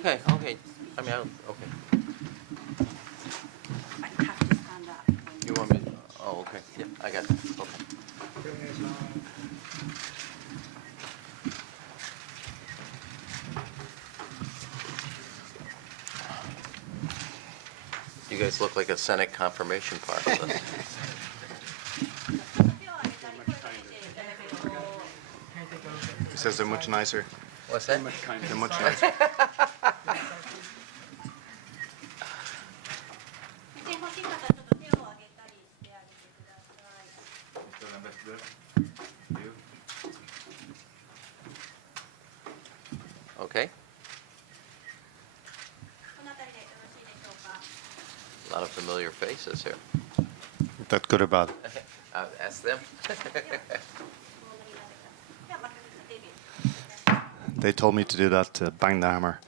Okay. Okay. I mean, okay. I have to stand up. You want me? Oh, okay. Yeah, I got that. Okay. You guys look like a Senate confirmation process. He says they're much nicer. What's that? They're much nicer. 見てほしい方はちょっと手を挙げたりしてあげてください。 Okay. この辺りでよろしいでしょうか。 A lot of familiar faces here. That good or bad? Ask them. ではまたデビュー。 They told me to do that, to bang the hammer.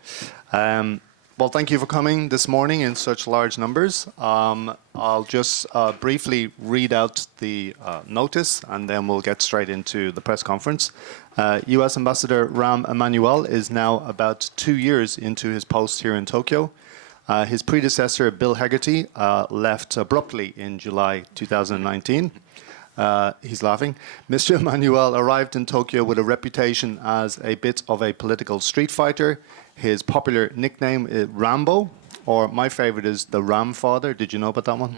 Well, thank you for coming this morning in such large numbers. I'll just briefly read out the notice, and then we'll get straight into the press conference. U.S. Ambassador Rahm Emanuel is now about 2 years into his post here in Tokyo. His predecessor, Bill Hegarty, left abruptly in July 2019. He's laughing. Mr. Emanuel arrived in Tokyo with a reputation as a bit of a political street fighter. His popular nickname is Rambo, or my favorite is the Ram Father. Did you know about that one?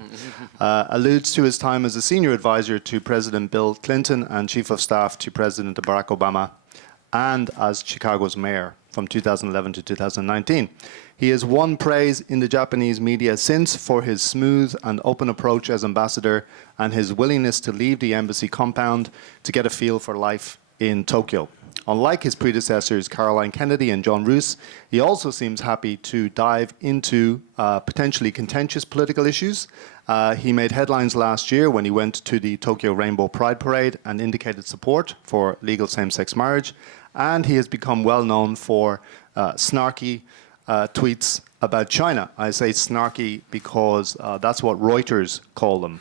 Alludes to his time as a senior advisor to President Bill Clinton and chief of staff to President Barack Obama, and as Chicago's mayor from 2011 to 2019. He has won praise in the Japanese media since for his smooth and open approach as ambassador and his willingness to leave the embassy compound to get a feel for life in Tokyo. Unlike his predecessors, Caroline Kennedy and John Roos, he also seems happy to dive into potentially contentious political issues. He made headlines last year when he went to the Tokyo Rainbow Pride Parade and indicated support for legal same-sex marriage. And he has become well known for snarky tweets about China. I say snarky because that's what Reuters call them.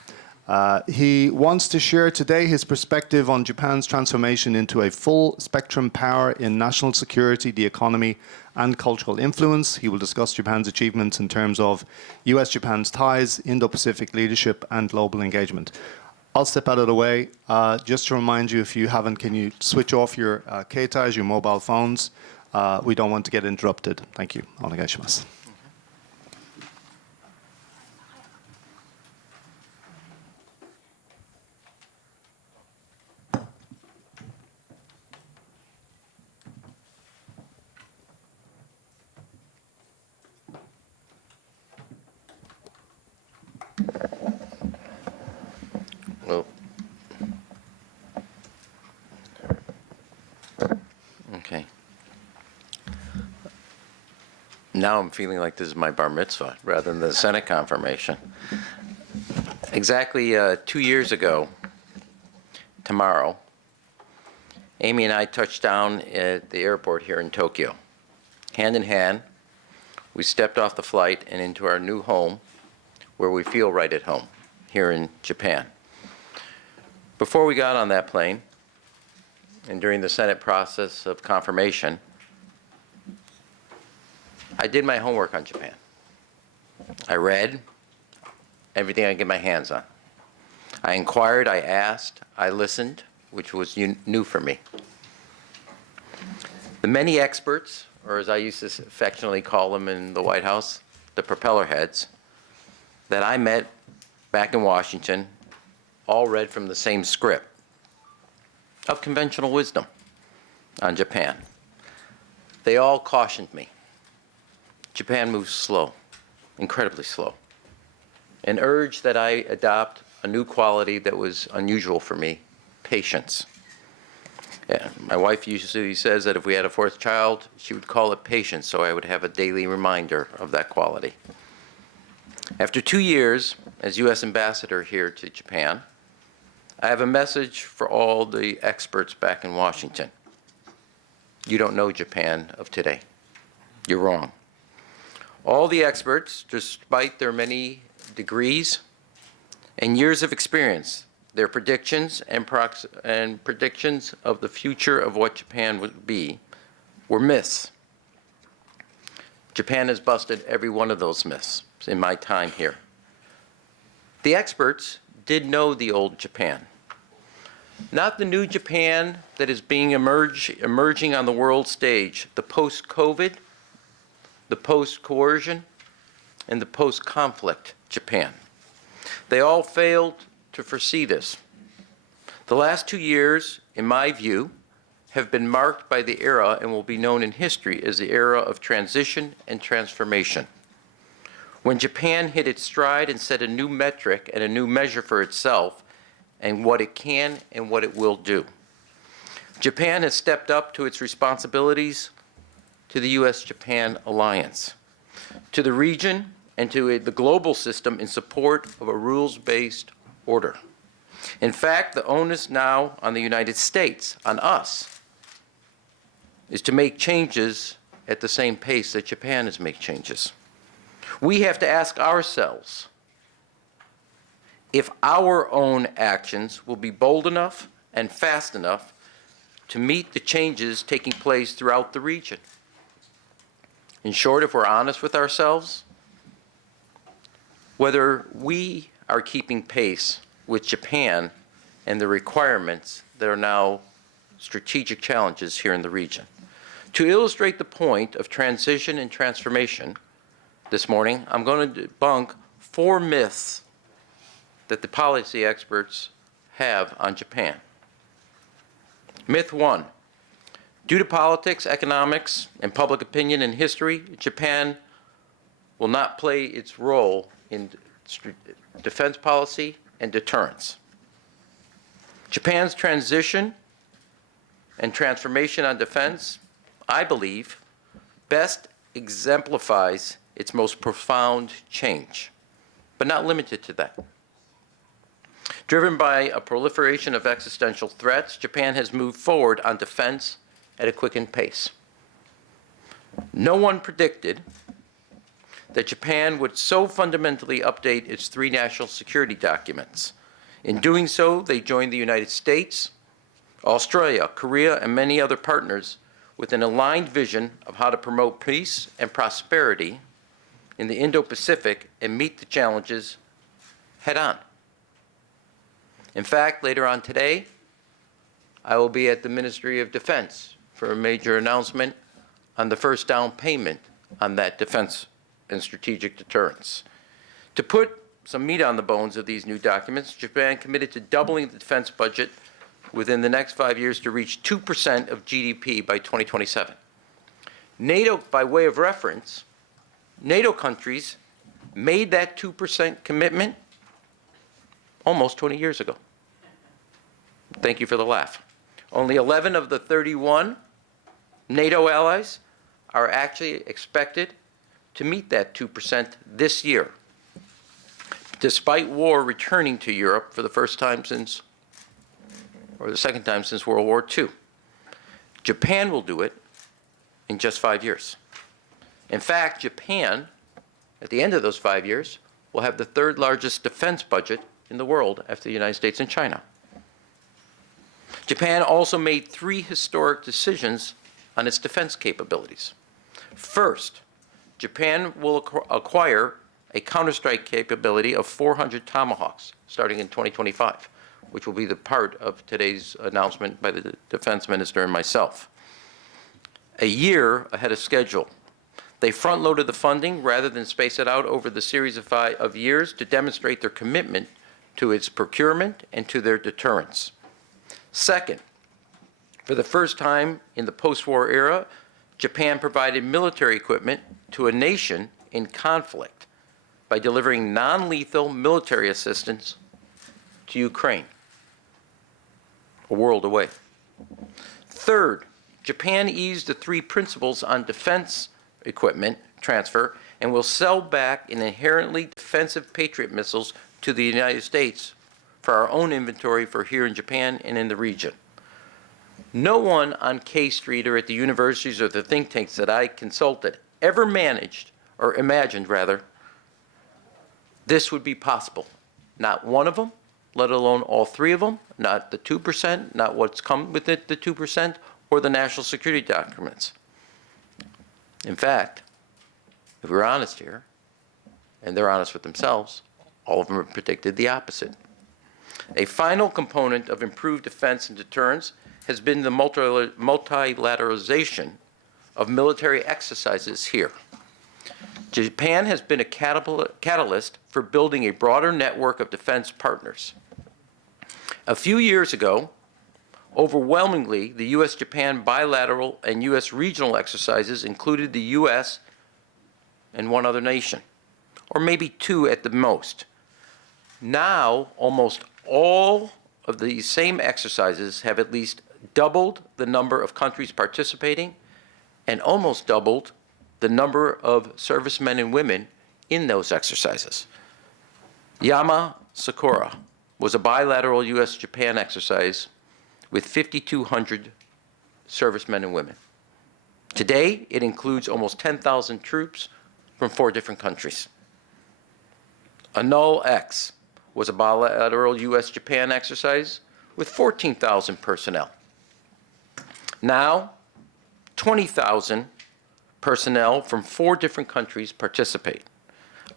He wants to share today his perspective on Japan's transformation into a full-spectrum power in national security, the economy, and cultural influence. He will discuss Japan's achievements in terms of US-Japan's ties, Indo-Pacific leadership, and global engagement. I'll step out of the way. Just to remind you, if you haven't, can you switch off your keitais, your mobile phones? We don't want to get interrupted. Thank you. お願いします。Well, okay. Now I'm feeling like this is my bar mitzvah rather than the Senate confirmation. Exactly 2 years ago, tomorrow, Amy and I touched down at the airport here in Tokyo. Hand in hand, we stepped off the flight and into our new home where we feel right at home, here in Japan. Before we got on that plane, and during the Senate process of confirmation, I did my homework on Japan. I read everything I could get my hands on. I inquired, I asked, I listened, which was new for me. The many experts, or as I used to affectionately call them in the White House, the propeller heads, that I met back in Washington, all read from the same script of conventional wisdom on Japan. They all cautioned me. Japan moves slow, incredibly slow, and urged that I adopt a new quality that was unusual for me, patience. Yeah, my wife usually says that if we had a fourth child, she would call it patience, so I would have a daily reminder of that quality. After 2 years as U.S. ambassador here to Japan, I have a message for all the experts back in Washington. You don't know Japan of today. You're wrong. All the experts, despite their many degrees and years of experience, their predictions and predictions of the future of what Japan would be were myths. Japan has busted every one of those myths in my time here. The experts did know the old Japan. Not the new Japan that is being emerging on the world stage, the post-COVID, the post-coercion, and the post-conflict Japan. They all failed to foresee this. The last 2 years, in my view, have been marked by the era and will be known in history as the era of transition and transformation. When Japan hit its stride and set a new metric and a new measure for itself and what it can and what it will do. Japan has stepped up to its responsibilities to the U.S.-Japan alliance, to the region, and to the global system in support of a rules-based order. In fact, the onus now on the United States, on us, is to make changes at the same pace that Japan has made changes. We have to ask ourselves if our own actions will be bold enough and fast enough to meet the changes taking place throughout the region. In short, if we're honest with ourselves, whether we are keeping pace with Japan and the requirements that are now strategic challenges here in the region. To illustrate the point of transition and transformation, this morning, I'm going to debunk 4 myths that the policy experts have on Japan. Myth 1, due to politics, economics, and public opinion and history, Japan will not play its role in defense policy and deterrence. Japan's transition and transformation on defense, I believe, best exemplifies its most profound change, but not limited to that. Driven by a proliferation of existential threats, Japan has moved forward on defense at a quickened pace. No one predicted that Japan would so fundamentally update its 3 national security documents. In doing so, they joined the United States, Australia, Korea, and many other partners with an aligned vision of how to promote peace and prosperity in the Indo-Pacific and meet the challenges head-on. In fact, later on today, I will be at the Ministry of Defense for a major announcement on the first down payment on that defense and strategic deterrence. To put some meat on the bones of these new documents, Japan committed to doubling the defense budget within the next 5 years to reach 2% of GDP by 2027. NATO, by way of reference, NATO countries made that 2% commitment almost 20 years ago. Thank you for the laugh. Only 11 of the 31 NATO allies are actually expected to meet that 2% this year, despite war returning to Europe for the first time since, or the second time since World War II. Japan will do it in just 5 years. In fact, Japan, at the end of those 5 years, will have the 3rd largest defense budget in the world after the United States and China. Japan also made 3 historic decisions on its defense capabilities. First, Japan will acquire a counterstrike capability of 400 Tomahawks starting in 2025, which will be the part of today's announcement by the defense minister and myself. A year ahead of schedule. They front-loaded the funding rather than space it out over the series of years to demonstrate their commitment to its procurement and to their deterrence. Second, for the first time in the post-war era, Japan provided military equipment to a nation in conflict by delivering non-lethal military assistance to Ukraine, a world away. Third, Japan eased the 3 principles on defense equipment transfer and will sell back an inherently defensive Patriot missiles to the United States for our own inventory for here in Japan and in the region. No one on K Street or at the universities or the think tanks that I consulted ever managed, or imagined rather, this would be possible. Not one of them, let alone all 3 of them, not the 2%, not what's come with it, the 2%, or the national security documents. In fact, If we're honest here, and they're honest with themselves, all of them have predicted the opposite. A final component of improved defense and deterrence has been the multilateralization of military exercises here. Japan has been a catalyst for building a broader network of defense partners. A few years ago, overwhelmingly, the U.S.-Japan bilateral and U.S. regional exercises included the U.S. and one other nation, or maybe two at the most. Now, almost all of these same exercises have at least doubled the number of countries participating and almost doubled the number of servicemen and women in those exercises. Yama Sakura was a bilateral U.S.-Japan exercise with 5,200 servicemen and women. Today, it includes almost 10,000 troops from 4 different countries. Annul X was a bilateral U.S.-Japan exercise with 14,000 personnel. Now, 20,000 personnel from 4 different countries participate.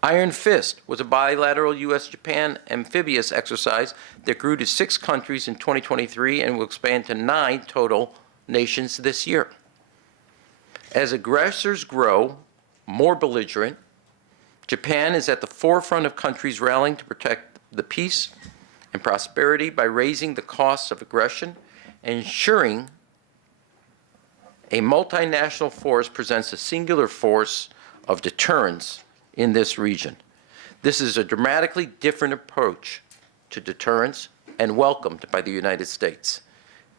Iron Fist was a bilateral U.S.-Japan amphibious exercise that grew to 6 countries in 2023 and will expand to 9 total nations this year. As aggressors grow more belligerent, Japan is at the forefront of countries rallying to protect the peace and prosperity by raising the costs of aggression and ensuring a multinational force presents a singular force of deterrence in this region. This is a dramatically different approach to deterrence and welcomed by the United States.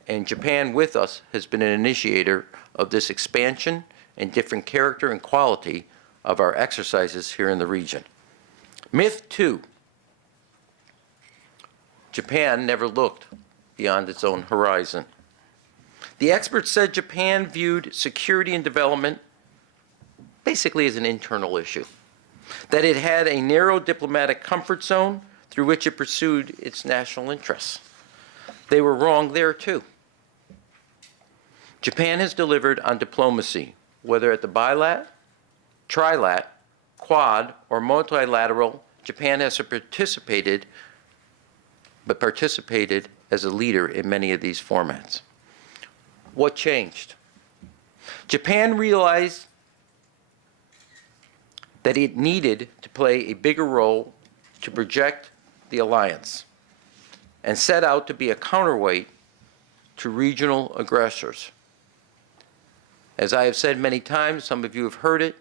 And Japan with us has been an initiator of this expansion and different character and quality of our exercises here in the region. Myth 2. Japan never looked beyond its own horizon. The experts said Japan viewed security and development basically as an internal issue, that it had a narrow diplomatic comfort zone through which it pursued its national interests. They were wrong there, too. Japan has delivered on diplomacy, whether at the bilat, trilat, quad, or multilateral. Japan has participated as a leader in many of these formats. What changed? Japan realized that it needed to play a bigger role to project the alliance and set out to be a counterweight to regional aggressors. As I have said many times, some of you have heard it,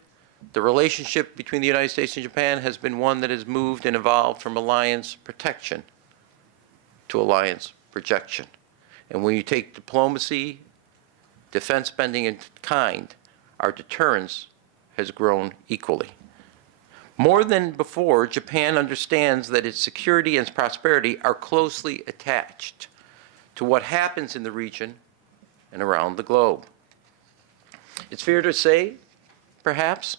the relationship between the United States and Japan has been one that has moved and evolved from alliance protection to alliance projection. And when you take diplomacy, defense spending in kind, our deterrence has grown equally. More than before, Japan understands that its security and prosperity are closely attached to what happens in the region and around the globe. It's fair to say, perhaps,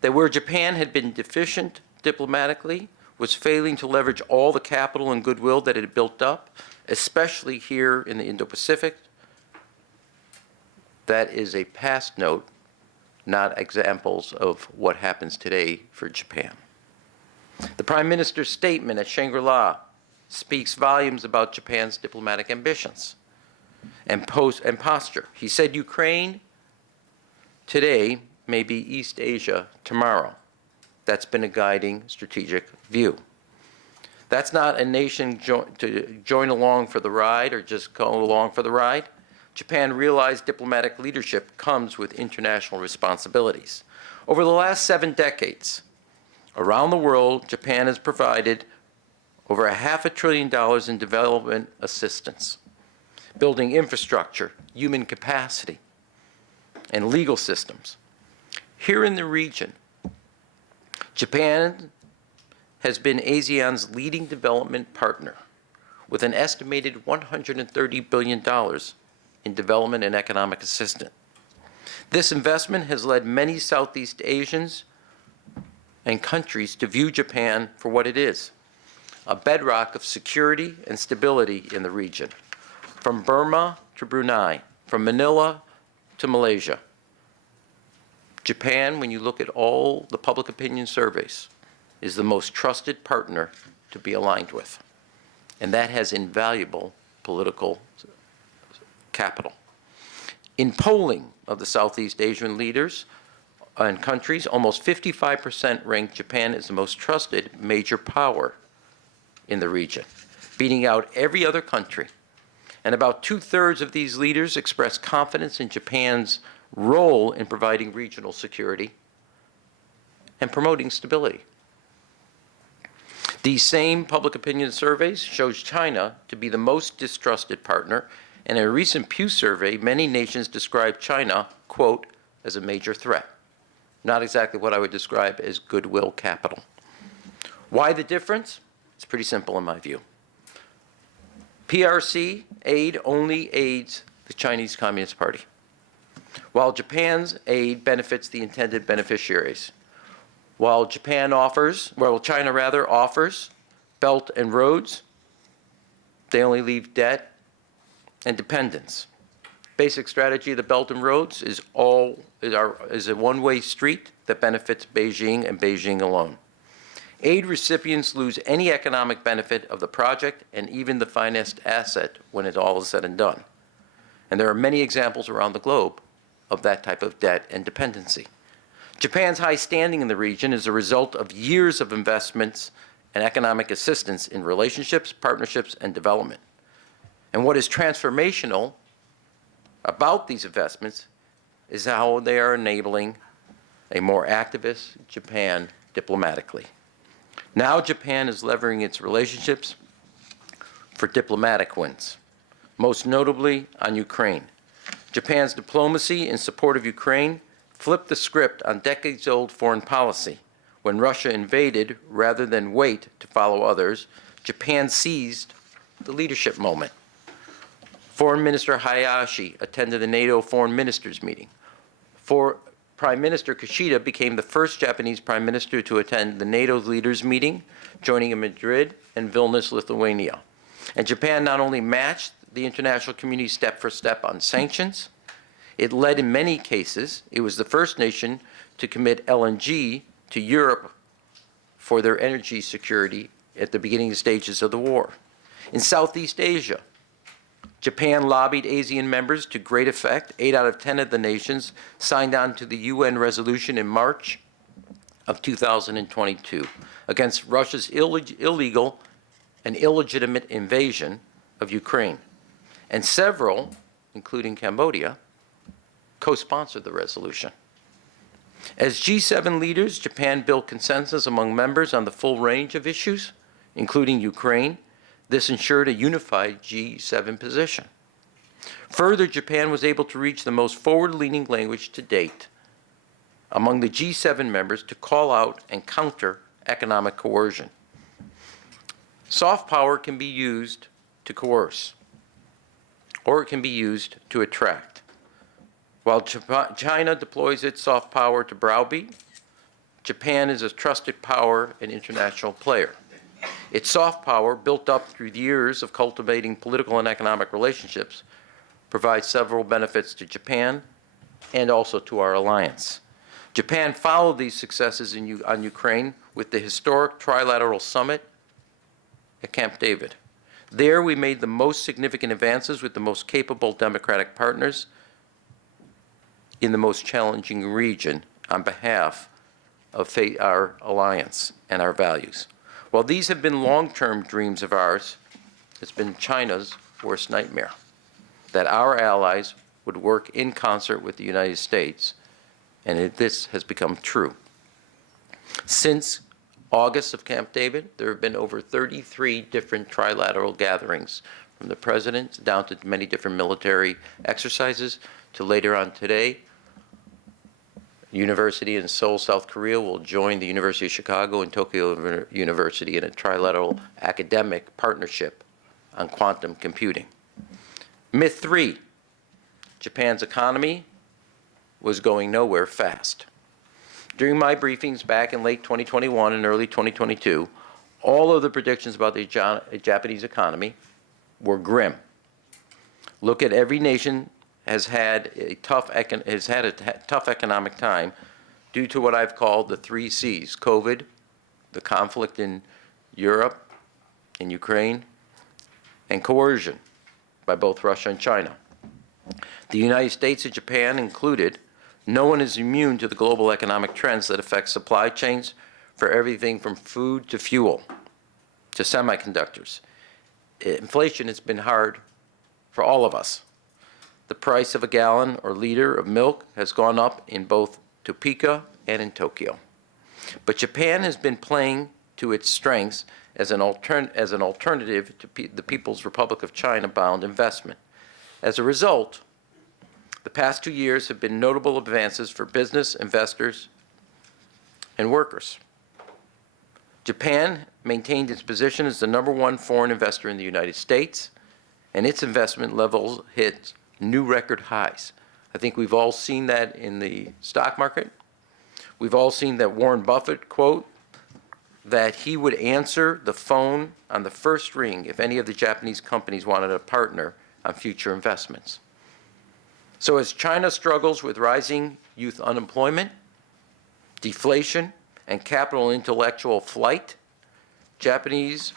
that where Japan had been deficient diplomatically was failing to leverage all the capital and goodwill that it had built up, especially here in the Indo-Pacific. That is a past note, not examples of what happens today for Japan. The Prime Minister's statement at Shangri-La speaks volumes about Japan's diplomatic ambitions and posture. He said Ukraine today may be East Asia tomorrow. That's been a guiding strategic view. That's not a nation to join along for the ride or just go along for the ride. Japan realized diplomatic leadership comes with international responsibilities. Over the last 7 decades, around the world, Japan has provided over $500 billion in development assistance, building infrastructure, human capacity, and legal systems. Here in the region, Japan has been ASEAN's leading development partner with an estimated $130 billion in development and economic assistance. This investment has led many Southeast Asians and countries to view Japan for what it is, a bedrock of security and stability in the region, from Burma to Brunei, from Manila to Malaysia. Japan, when you look at all the public opinion surveys, is the most trusted partner to be aligned with. And that has invaluable political capital. In polling of the Southeast Asian leaders and countries, almost 55% ranked Japan as the most trusted major power in the region, beating out every other country. And about 2/3 of these leaders express confidence in Japan's role in providing regional security and promoting stability. These same public opinion surveys shows China to be the most distrusted partner, and in a recent Pew survey, many nations describe China, quote, as a major threat. Not exactly what I would describe as goodwill capital. Why the difference? It's pretty simple in my view. PRC aid only aids the Chinese Communist Party, while Japan's aid benefits the intended beneficiaries. While China offers Belt and Roads, they only leave debt and dependence. Basic strategy of the Belt and Roads is a one-way street that benefits Beijing and Beijing alone. Aid recipients lose any economic benefit of the project and even the financed asset when it all is said and done. And there are many examples around the globe of that type of debt and dependency. Japan's high standing in the region is a result of years of investments and economic assistance in relationships, partnerships, and development. And what is transformational about these investments is how they are enabling a more activist Japan diplomatically. Now Japan is leveraging its relationships for diplomatic wins, most notably on Ukraine. Japan's diplomacy in support of Ukraine flipped the script on decades-old foreign policy. When Russia invaded, rather than wait to follow others, Japan seized the leadership moment. Foreign Minister Hayashi attended the NATO Foreign Ministers meeting. Prime Minister Kishida became the first Japanese Prime Minister to attend the NATO leaders meeting, joining in Madrid and Vilnius, Lithuania. And Japan not only matched the international community step for step on sanctions, it led in many cases. It was the first nation to commit LNG to Europe for their energy security at the beginning stages of the war. In Southeast Asia, Japan lobbied ASEAN members to great effect. 8 out of 10 of the nations signed on to the UN resolution in March of 2022 against Russia's illegal and illegitimate invasion of Ukraine. And several, including Cambodia, co-sponsored the resolution. As G7 leaders, Japan built consensus among members on the full range of issues, including Ukraine. This ensured a unified G7 position. Further, Japan was able to reach the most forward-leaning language to date among the G7 members to call out and counter economic coercion. Soft power can be used to coerce, or it can be used to attract. While China deploys its soft power to browbeat, Japan is a trusted power and international player. Its soft power, built up through years of cultivating political and economic relationships, provides several benefits to Japan and also to our alliance. Japan followed these successes on Ukraine with the historic trilateral summit at Camp David. There we made the most significant advances with the most capable democratic partners in the most challenging region on behalf of our alliance and our values. While these have been long-term dreams of ours, it's been China's worst nightmare, that our allies would work in concert with the United States, and this has become true. Since August of Camp David, there have been over 33 different trilateral gatherings, from the president down to many different military exercises, to later on today, University in Seoul, South Korea will join the University of Chicago and Tokyo University in a trilateral academic partnership on quantum computing. Myth 3, Japan's economy was going nowhere fast. During my briefings back in late 2021 and early 2022, all of the predictions about the Japanese economy were grim. Look at every nation has had a tough economic time due to what I've called the 3 Cs: COVID, the conflict in Europe, in Ukraine, and coercion by both Russia and China. The United States and Japan included, no one is immune to the global economic trends that affect supply chains for everything from food to fuel to semiconductors. Inflation has been hard for all of us. The price of a gallon or liter of milk has gone up in both Topeka and in Tokyo. But Japan has been playing to its strengths as an alternative to the People's Republic of China-bound investment. As a result, the past 2 years have been notable advances for business, investors, and workers. Japan maintained its position as the #1 foreign investor in the United States, and its investment levels hit new record highs. I think we've all seen that in the stock market. We've all seen that Warren Buffett quote that he would answer the phone on the first ring if any of the Japanese companies wanted a partner on future investments. So as China struggles with rising youth unemployment, deflation, and capital intellectual flight, the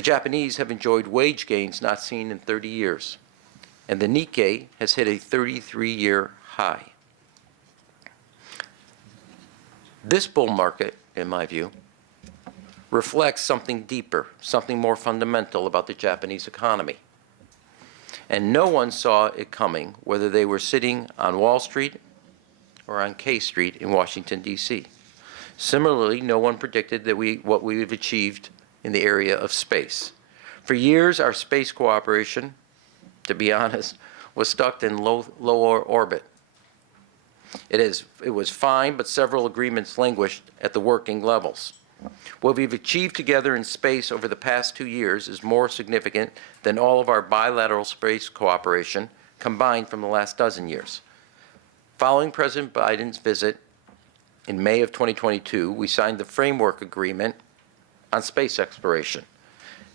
Japanese have enjoyed wage gains not seen in 30 years, and the Nikkei has hit a 33-year high. This bull market, in my view, reflects something deeper, something more fundamental about the Japanese economy. And no one saw it coming, whether they were sitting on Wall Street or on K Street in Washington, D.C. Similarly, no one predicted that what we've achieved in the area of space. For years, our space cooperation, to be honest, was stuck in lower orbit. It was fine, but several agreements languished at the working levels. What we've achieved together in space over the past 2 years is more significant than all of our bilateral space cooperation combined from the last dozen years. Following President Biden's visit in May of 2022, we signed the framework agreement on space exploration.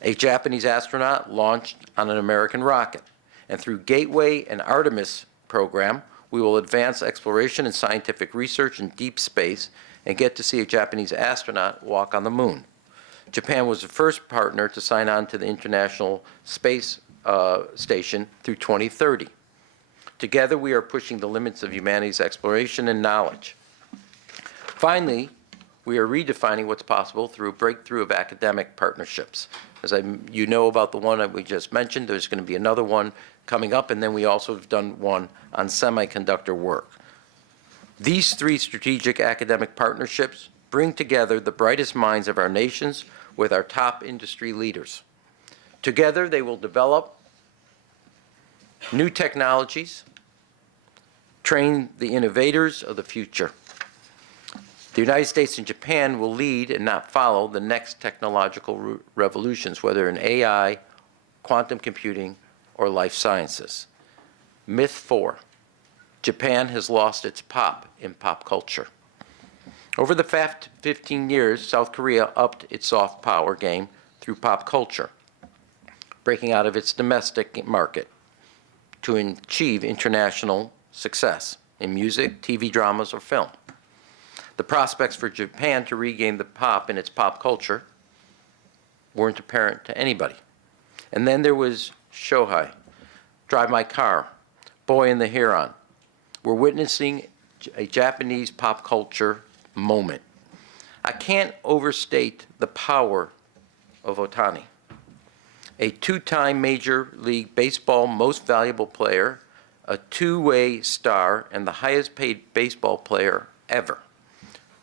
A Japanese astronaut launched on an American rocket, and through Gateway and Artemis program, we will advance exploration and scientific research in deep space and get to see a Japanese astronaut walk on the moon. Japan was the first partner to sign on to the International Space Station through 2030. Together, we are pushing the limits of humanity's exploration and knowledge. Finally, we are redefining what's possible through a breakthrough of academic partnerships. As you know about the one that we just mentioned, there's going to be another one coming up, and then we also have done one on semiconductor work. These 3 strategic academic partnerships bring together the brightest minds of our nations with our top industry leaders. Together, they will develop new technologies, train the innovators of the future. The United States and Japan will lead and not follow the next technological revolutions, whether in AI, quantum computing, or life sciences. Myth 4. Japan has lost its pop in pop culture. Over the past 15 years, South Korea upped its soft power game through pop culture, breaking out of its domestic market to achieve international success in music, TV dramas, or film. The prospects for Japan to regain the pop in its pop culture weren't apparent to anybody. And then there was Shohei, Drive My Car, Boy in the Heron. We're witnessing a Japanese pop culture moment. I can't overstate the power of Ohtani, a 2-time Major League Baseball most valuable player, a 2-way star, and the highest paid baseball player ever.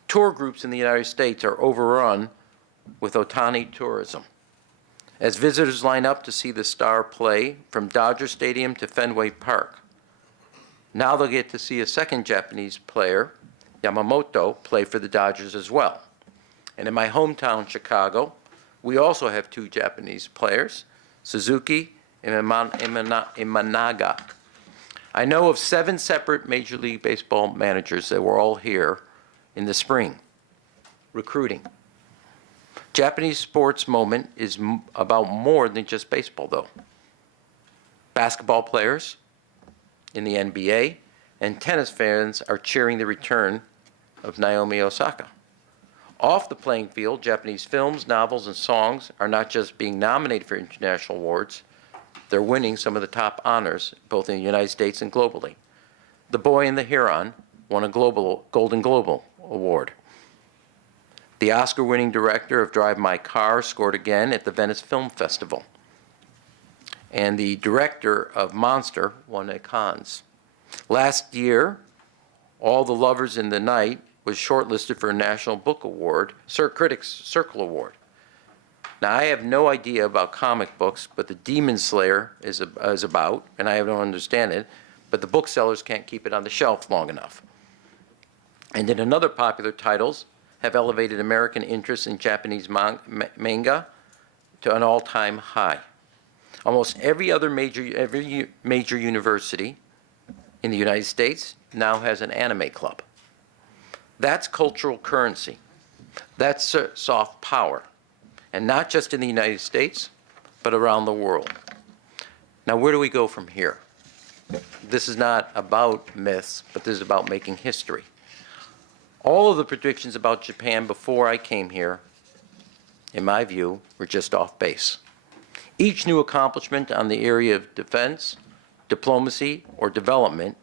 Tour groups in the United States are overrun with Ohtani tourism. As visitors line up to see the star play from Dodger Stadium to Fenway Park, now they'll get to see a second Japanese player, Yamamoto, play for the Dodgers as well. And in my hometown, Chicago, we also have 2 Japanese players, Suzuki and Imanaga. I know of 7 separate Major League Baseball managers that were all here in the spring, recruiting. Japanese sports moment is about more than just baseball, though. Basketball players in the NBA and tennis fans are cheering the return of Naomi Osaka. Off the playing field, Japanese films, novels, and songs are not just being nominated for international awards, they're winning some of the top honors, both in the United States and globally. The Boy and the Heron won a Golden Globe Award. The Oscar-winning director of Drive My Car scored again at the Venice Film Festival. And the director of Monster won at Cannes. Last year, All the Lovers in the Night was shortlisted for a National Book Award, Critics Circle Award. Now, I have no idea about comic books, but the Demon Slayer is about, and I don't understand it, but the booksellers can't keep it on the shelf long enough. And then another popular titles have elevated American interest in Japanese manga to an all-time high. Almost every major university in the United States now has an anime club. That's cultural currency. That's soft power. And not just in the United States, but around the world. Now, where do we go from here? This is not about myths, but this is about making history. All of the predictions about Japan before I came here, in my view, were just off base. Each new accomplishment on the area of defense, diplomacy, or development,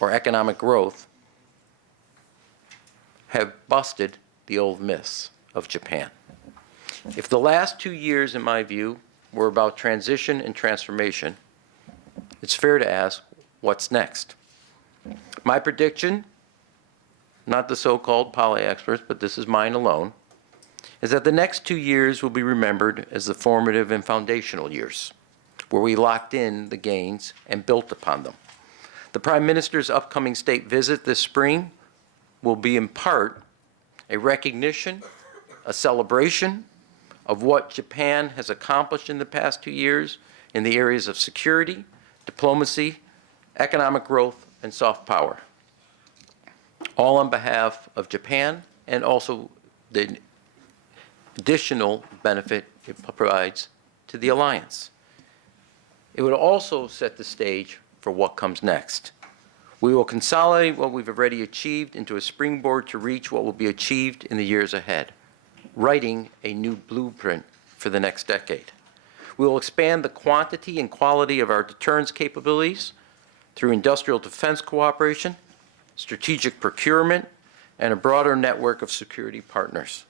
or economic growth, have busted the old myths of Japan. If the last 2 years, in my view, were about transition and transformation, it's fair to ask, what's next? My prediction, not the so-called poly-experts, but this is mine alone, is that the next 2 years will be remembered as the formative and foundational years, where we locked in the gains and built upon them. The Prime Minister's upcoming state visit this spring will be in part a recognition, a celebration of what Japan has accomplished in the past 2 years in the areas of security, diplomacy, economic growth, and soft power. All on behalf of Japan and also the additional benefit it provides to the alliance. It would also set the stage for what comes next. We will consolidate what we've already achieved into a springboard to reach what will be achieved in the years ahead, writing a new blueprint for the next decade. We will expand the quantity and quality of our deterrence capabilities through industrial defense cooperation, strategic procurement, and a broader network of security partners.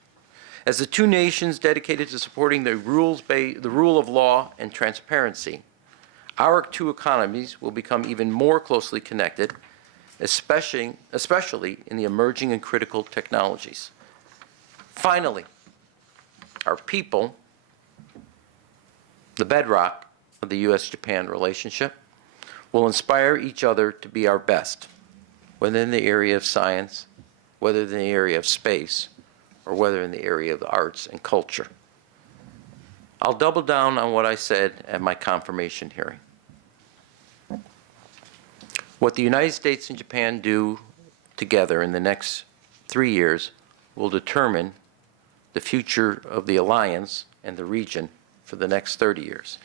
As the two nations dedicated to supporting the rule of law and transparency, our two economies will become even more closely connected, especially in the emerging and critical technologies. Finally, our people, the bedrock of the U.S.-Japan relationship, will inspire each other to be our best, whether in the area of science, whether in the area of space, or whether in the area of the arts and culture. I'll double down on what I said at my confirmation hearing. What the United States and Japan do together in the next 3 years will determine the future of the alliance and the region for the next 30 years.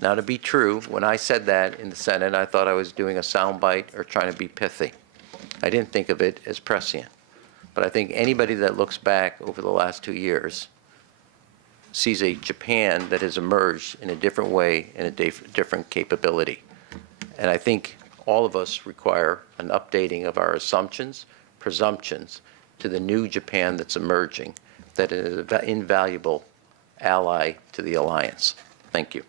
Now, to be true, when I said that in the Senate, I thought I was doing a soundbite or trying to be pithy. I didn't think of it as prescient. But I think anybody that looks back over the last 2 years sees a Japan that has emerged in a different way and a different capability. And I think all of us require an updating of our assumptions, presumptions to the new Japan that's emerging, that is an invaluable ally to the alliance. Thank you.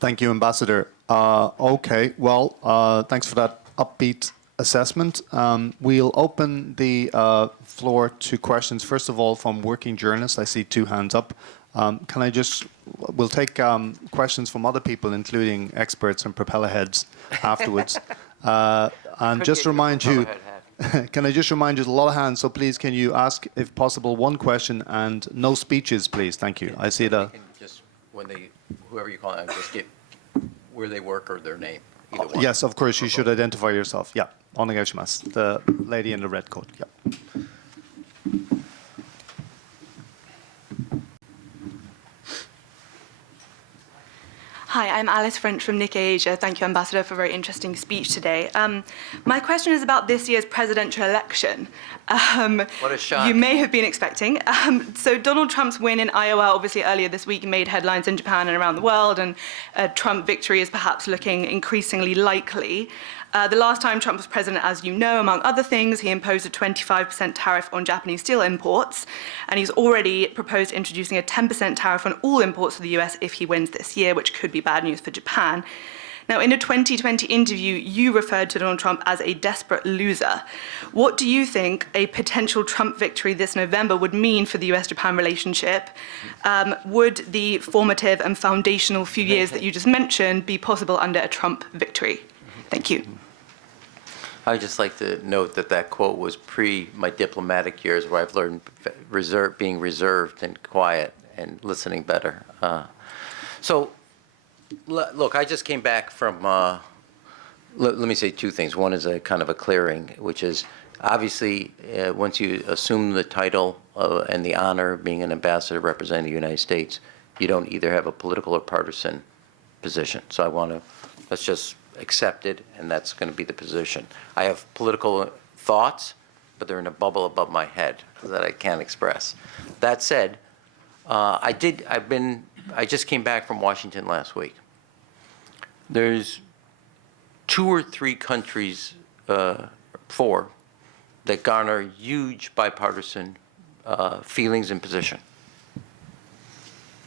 Thank you, Ambassador. Okay, well, thanks for that upbeat assessment. We'll open the floor to questions, first of all, from working journalists. I see 2 hands up. We'll take questions from other people, including experts and propeller heads afterwards. And just remind you, can I just remind you, there's a lot of hands, so please can you ask, if possible, one question and no speeches, please. Thank you. I see the... Just when whoever you call it, just get where they work or their name. Either one. Yes, of course, you should identify yourself. Yeah, onegaishimasu. The lady in the red coat. Yeah. Hi, I'm Alice French from Nikkei Asia. Thank you, Ambassador, for a very interesting speech today. My question is about this year's presidential election. What a shock. You may have been expecting. So Donald Trump's win in Iowa, obviously earlier this week, made headlines in Japan and around the world, and a Trump victory is perhaps looking increasingly likely. The last time Trump was president, as you know, among other things, he imposed a 25% tariff on Japanese steel imports, and he's already proposed introducing a 10% tariff on all imports to the US if he wins this year, which could be bad news for Japan. Now, in a 2020 interview, you referred to Donald Trump as a desperate loser. What do you think a potential Trump victory this November would mean for the US-Japan relationship? Would the formative and foundational few years that you just mentioned be possible under a Trump victory? Thank you. I'd just like to note that that quote was pre my diplomatic years, where I've learned being reserved and quiet and listening better. Look, I just came back from, let me say two things. One is a kind of a clearing, which is obviously once you assume the title and the honor of being an ambassador representing the United States, you don't either have a political or partisan position. So let's just accept it, and that's going to be the position. I have political thoughts, but they're in a bubble above my head that I can't express. That said, I just came back from Washington last week. There's 2 or 3 countries, 4, that garner huge bipartisan feelings and position,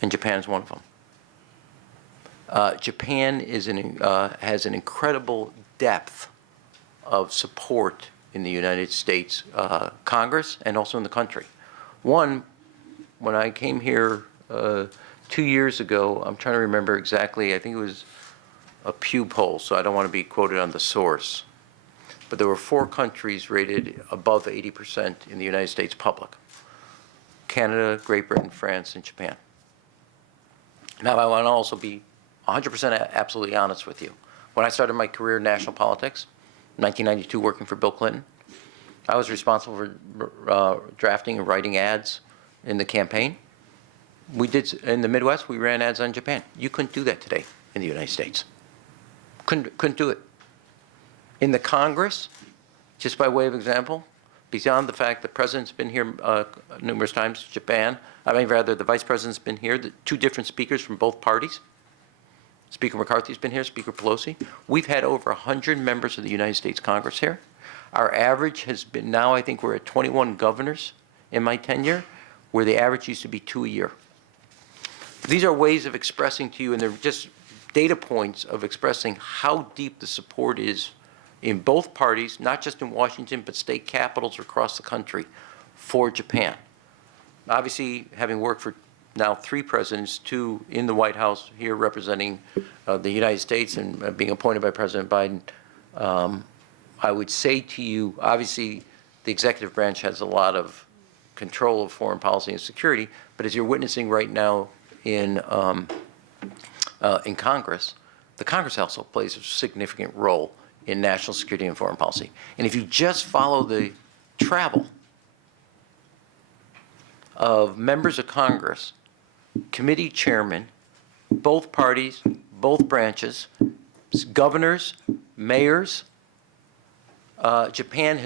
and Japan is one of them. Japan has an incredible depth of support in the United States Congress and also in the country. One, when I came here 2 years ago, I'm trying to remember exactly, I think it was a Pew poll, so I don't want to be quoted on the source, but there were 4 countries rated above 80% in the United States public: Canada, Great Britain, France, and Japan. Now, I want to also be 100% absolutely honest with you. When I started my career in national politics, 1992, working for Bill Clinton, I was responsible for drafting and writing ads in the campaign. We did, in the Midwest, we ran ads on Japan. You couldn't do that today in the United States. Couldn't do it. In the Congress, just by way of example, beyond the fact the president's been here numerous times, the vice president's been here, the 2 different speakers from both parties. Speaker McCarthy's been here, Speaker Pelosi. We've had over 100 members of the United States Congress here. Our average has been, now I think we're at 21 governors in my tenure, where the average used to be 2 a year. These are ways of expressing to you, and they're just data points of expressing how deep the support is in both parties, not just in Washington, but state capitals across the country for Japan. Obviously, having worked for now 3 presidents, 2 in the White House here representing the United States and being appointed by President Biden, I would say to you, obviously the executive branch has a lot of control of foreign policy and security, but as you're witnessing right now in Congress, the Congress also plays a significant role in national security and foreign policy. And if you just follow the travel of members of Congress, committee chairmen, both parties, both branches, governors, mayors, Japan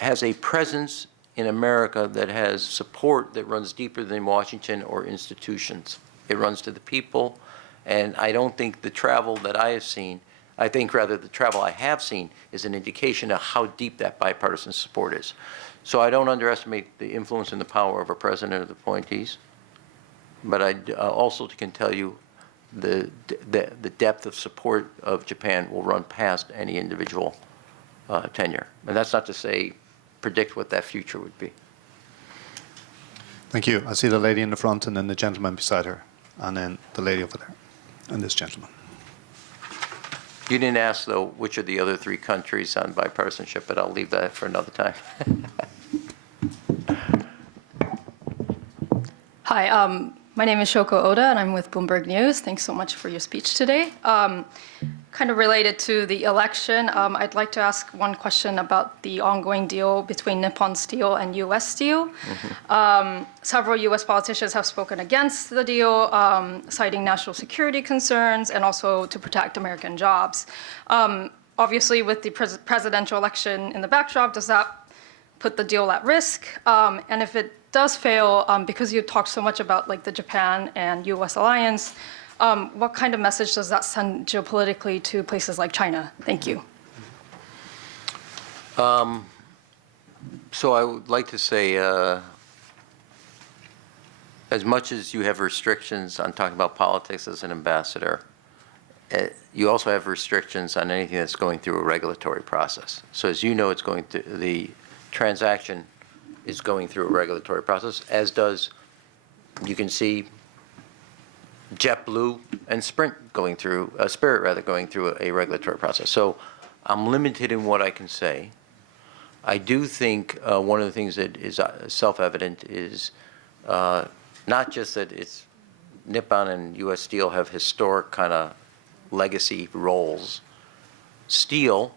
has a presence in America that has support that runs deeper than Washington or institutions. It runs to the people, and I don't think the travel that I have seen, I think rather the travel I have seen is an indication of how deep that bipartisan support is. So I don't underestimate the influence and the power of a president or the appointees, but I also can tell you the depth of support of Japan will run past any individual tenure. And that's not to say predict what that future would be. Thank you. I see the lady in the front and then the gentleman beside her, and then the lady over there, and this gentleman. You didn't ask, though, which are the other 3 countries on bipartisanship, but I'll leave that for another time. Hi, my name is Shoko Oda, and I'm with Bloomberg News. Thanks so much for your speech today. Kind of related to the election, I'd like to ask one question about the ongoing deal between Nippon Steel and U.S. Steel. Several U.S. politicians have spoken against the deal, citing national security concerns and also to protect American jobs. Obviously, with the presidential election in the backdrop, does that put the deal at risk? And if it does fail, because you talked so much about like the Japan and U.S. alliance, what kind of message does that send geopolitically to places like China? Thank you. So I would like to say, as much as you have restrictions on talking about politics as an ambassador, you also have restrictions on anything that's going through a regulatory process. So as you know, it's going through, the transaction is going through a regulatory process, as does, you can see, JetBlue and Spirit going through a regulatory process. So I'm limited in what I can say. I do think one of the things that is self-evident is not just that it's Nippon and U.S. Steel have historic kind of legacy roles. Steel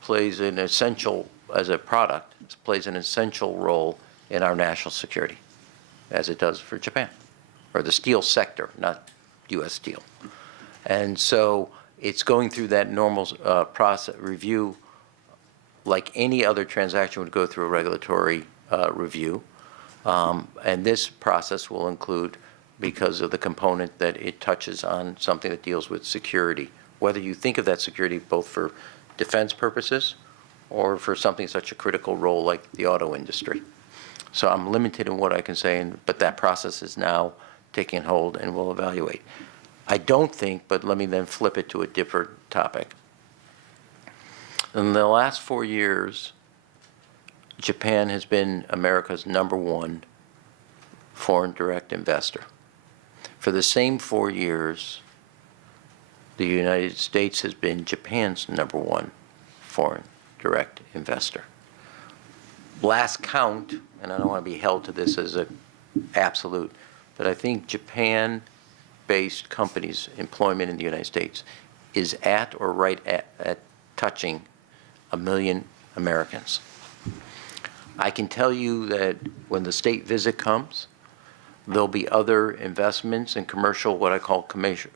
plays an essential, as a product, plays an essential role in our national security, as it does for Japan, or the steel sector, not U.S. Steel. And so it's going through that normal process review like any other transaction would go through a regulatory review. And this process will include, because of the component that it touches on something that deals with security, whether you think of that security both for defense purposes or for something such a critical role like the auto industry. So I'm limited in what I can say, but that process is now taking hold and we'll evaluate. I don't think, but let me then flip it to a different topic. In the last 4 years, Japan has been America's #1 foreign direct investor. For the same 4 years, the United States has been Japan's #1 foreign direct investor. Last count, and I don't want to be held to this as an absolute, but I think Japan-based companies' employment in the United States is at or right at touching 1 million Americans. I can tell you that when the state visit comes, there'll be other investments in commercial, what I call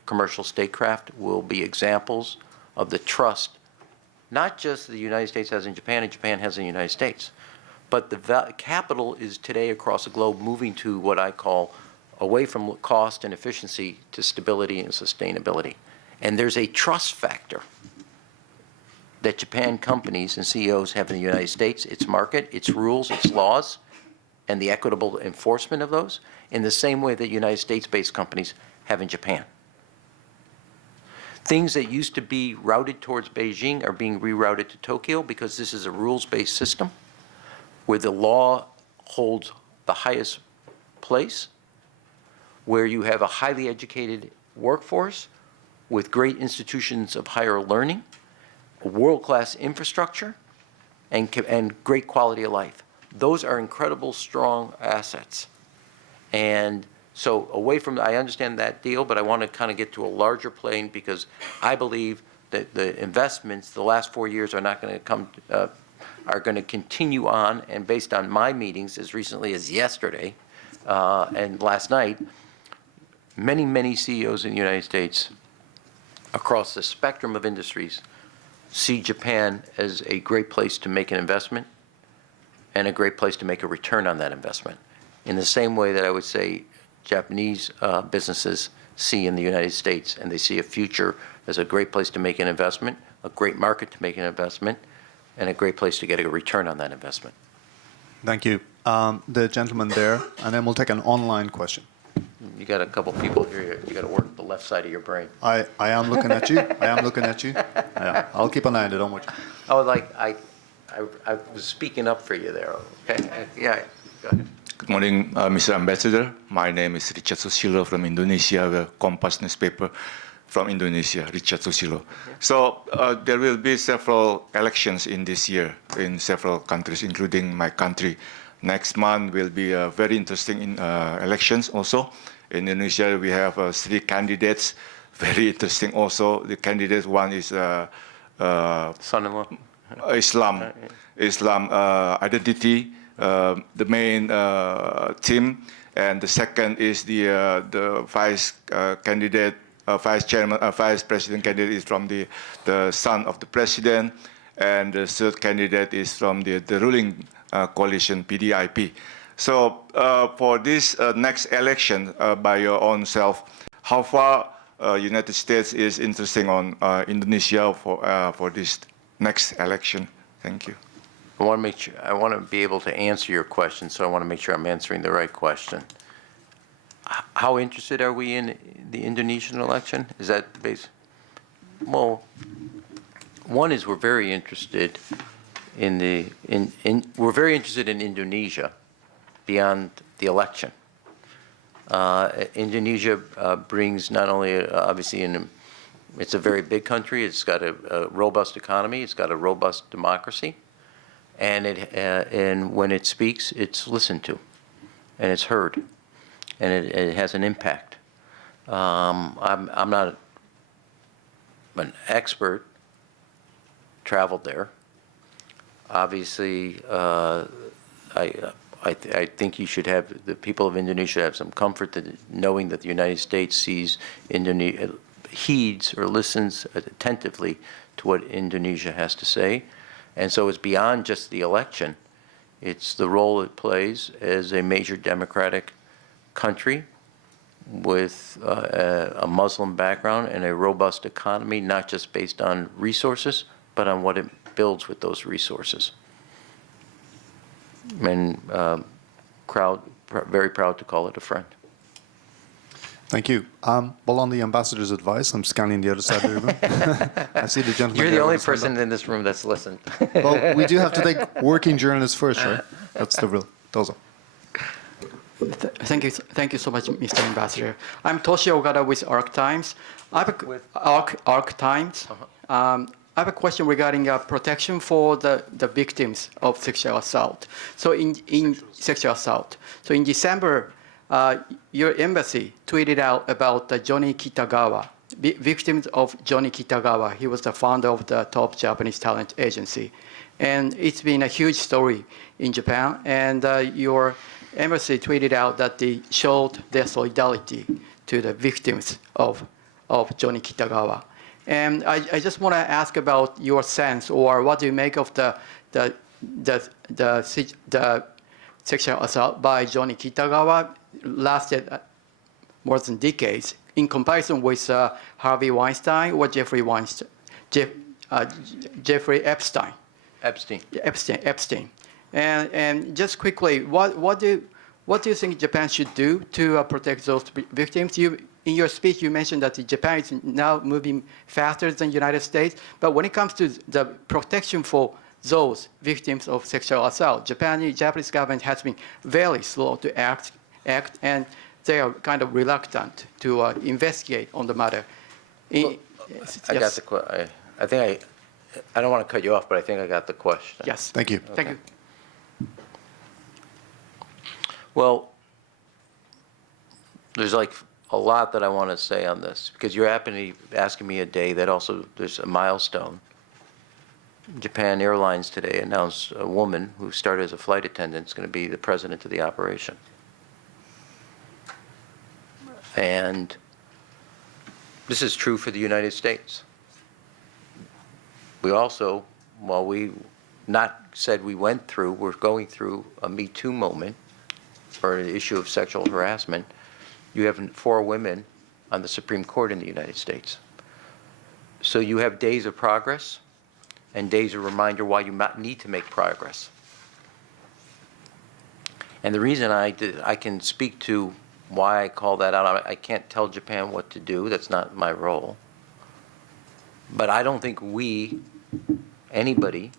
commercial statecraft, will be examples of the trust, not just the United States has in Japan and Japan has in the United States, but the capital is today across the globe moving to what I call away from cost and efficiency to stability and sustainability. And there's a trust factor that Japan companies and CEOs have in the United States, its market, its rules, its laws, and the equitable enforcement of those, in the same way that United States-based companies have in Japan. Things that used to be routed towards Beijing are being rerouted to Tokyo because this is a rules-based system where the law holds the highest place, where you have a highly educated workforce with great institutions of higher learning, a world-class infrastructure, and great quality of life. Those are incredible, strong assets. And so away from, I understand that deal, but I want to kind of get to a larger plane because I believe that the investments the last 4 years are not going to come, are going to continue on. And based on my meetings as recently as yesterday and last night, many, many CEOs in the United States across the spectrum of industries see Japan as a great place to make an investment and a great place to make a return on that investment. In the same way that I would say Japanese businesses see in the United States, and they see a future as a great place to make an investment, a great market to make an investment, and a great place to get a return on that investment. Thank you. The gentleman there, and then we'll take an online question. You got a couple people here. You got to work the left side of your brain. I am looking at you. I am looking at you. Yeah, I'll keep an eye on it. Don't worry. I was speaking up for you there. Okay. Yeah. Go ahead. Good morning, Mr. Ambassador. My name is Richard Susilo from Indonesia, the Kompas newspaper from Indonesia, Richard Susilo. So there will be several elections in this year in several countries, including my country. Next month will be very interesting elections also. In Indonesia, we have 3 candidates very interesting. Also, the candidate one is Son-in-law? Islam identity, the main theme, and the second is the vice candidate, vice president candidate is from the son of the president, and the third candidate is from the ruling coalition PDIP. So for this next election, by your own self, how far United States is interested on Indonesia for this next election? Thank you. I want to make sure, I want to be able to answer your question, so I want to make sure I'm answering the right question. How interested are we in the Indonesian election? Is that base? Well, one is we're very interested in we're very interested in Indonesia beyond the election. Indonesia brings not only obviously it's a very big country. It's got a robust economy. It's got a robust democracy, and when it speaks, it's listened to, and it's heard, and it has an impact. I'm not an expert. Traveled there. Obviously, I think you should have the people of Indonesia have some comfort that knowing that the United States heeds or listens attentively to what Indonesia has to say, and so it's beyond just the election. It's the role it plays as a major democratic country with a Muslim background and a robust economy, not just based on resources, but on what it builds with those resources. And very proud to call it a friend. Thank you. Well, on the ambassador's advice, I'm scanning the other side of the room. I see the gentleman. You're there the only with his hand person in this room that's listened. up. Well, we do have to take working journalists first, right? That's the rule. Those are. Thank you so much, Mr. Ambassador. I'm Toshi Ogata with Arc Times. Arc Times. I have a question regarding protection for the victims of sexual assault. So in sexual assault. So in December, your embassy tweeted out about Johnny Kitagawa, victims of Johnny Kitagawa. He was the founder of the top Japanese talent agency. And it's been a huge story in Japan. And your embassy tweeted out that they showed their solidarity to the victims of Johnny Kitagawa. And I just want to ask about your sense, or what do you make of the sexual assault by Johnny Kitagawa lasted more than decades in comparison with Harvey Weinstein or Jeffrey Epstein. Epstein. And just quickly, what do you think Japan should do to protect those victims? In your speech, you mentioned that Japan is now moving faster than the United States. But when it comes to the protection for those victims of sexual assault, Japanese government has been very slow to act, and they are kind of reluctant to investigate on the matter. I got the question. I don't want to cut you off, but I think I got the question. Yes. Thank you. Thank you. Well, there's like a lot that I want to say on this, because you're asking me a day that also there's a milestone. Japan Airlines today announced a woman who started as a flight attendant is going to be the president of the operation. And this is true for the United States. We also, while we not said we went through, we're going through a Me Too moment or an issue of sexual harassment. You have 4 women on the Supreme Court in the United States. So you have days of progress and days of reminder why you need to make progress. And the reason I can speak to why I call that out, I can't tell Japan what to do. That's not my role. But I don't think anybody,